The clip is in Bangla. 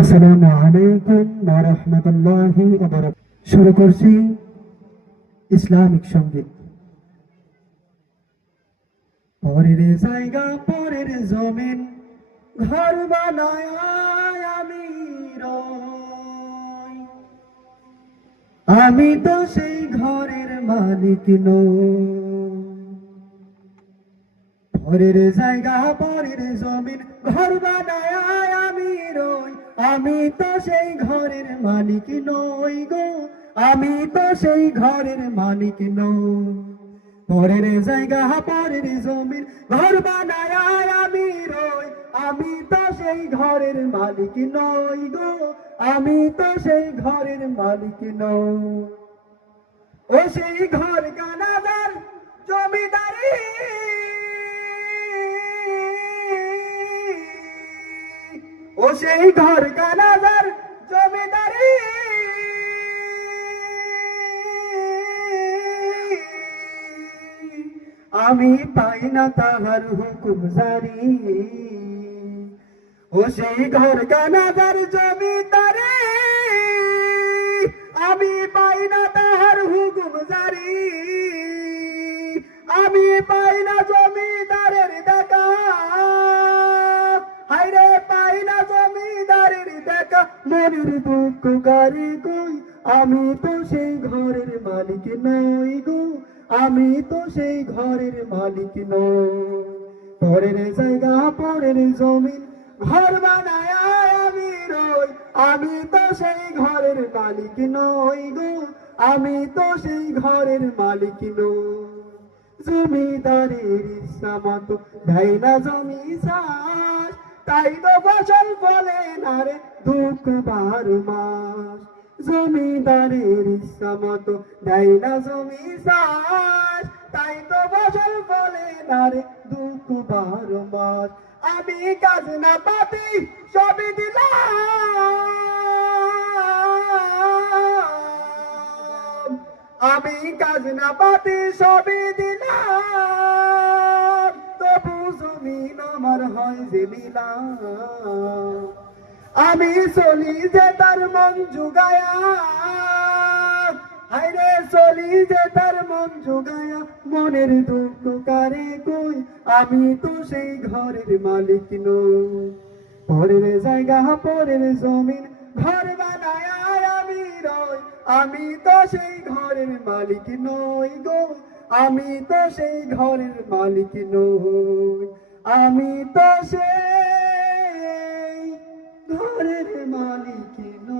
আসসালামু আলাইকুম ওয়া রাহমাতুল্লাহি ওয়া বারাকাতুহু। শুরু করছি ইসলামিক সঙ্গীত। পরের জায়গা পরের জমিন ঘর বানায় আমি রই, আমি তো সেই ঘরের মালিক নই। পরের জায়গা পরের জমিন ঘর বানায় আমি রই, আমি তো সেই ঘরের মালিক নই গো, আমি তো সেই ঘরের মালিক নই। পরের জায়গা পরের জমিন ঘর বানায় আমি রই, আমি তো সেই ঘরের মালিক নই গো, আমি তো সেই ঘরের মালিক নই। ও সেই ঘর কানাদার জমিদারি, ও সেই ঘর কানাদার জমিদারি, আমি পাই না তাহার হুকুম জারি। ও সেই ঘর কানাদার জমিদারি, আমি পাই না তাহার হুকুম জারি। আমি পাই না জমিদারের দেখা, হায়রে পাই না জমিদারের দেখা, মনের দুঃখ কারি কই, আমি তো সেই ঘরের মালিক নই গো, আমি তো সেই ঘরের মালিক নই। পরের জায়গা পরের জমিন ঘর বানায় আমি রই, আমি তো সেই ঘরের মালিক নই গো, আমি তো সেই ঘরের মালিক নই। জমিদারের ইচ্ছা মতো দেয় না জমি চাষ, তাই তো ফসল ফলে না রে দুঃখ 12 মাস। জমিদারের ইচ্ছা মতো দেয় না জমি চাষ, তাই তো ফসল ফলে না রে দুঃখ 12 মাস। আমি কাজ না পাতি সবই দিলাম, আমি কাজ না পাতি সবই দিলাম, তবু জমিন আমার হয় যে নিলাম। আমি চলি যে তার মন জুগায়া, হায়রে চলি যে তার মন জুগায়া, মনের দুঃখ কারে কই, আমি তো সেই ঘরের মালিক নই। পরের জায়গা পরের জমিন ঘর বানায় আমি রই, আমি তো সেই ঘরের মালিক নই গো, আমি তো সেই ঘরের মালিক নই, আমি তো সেই ঘরের মালিক নই।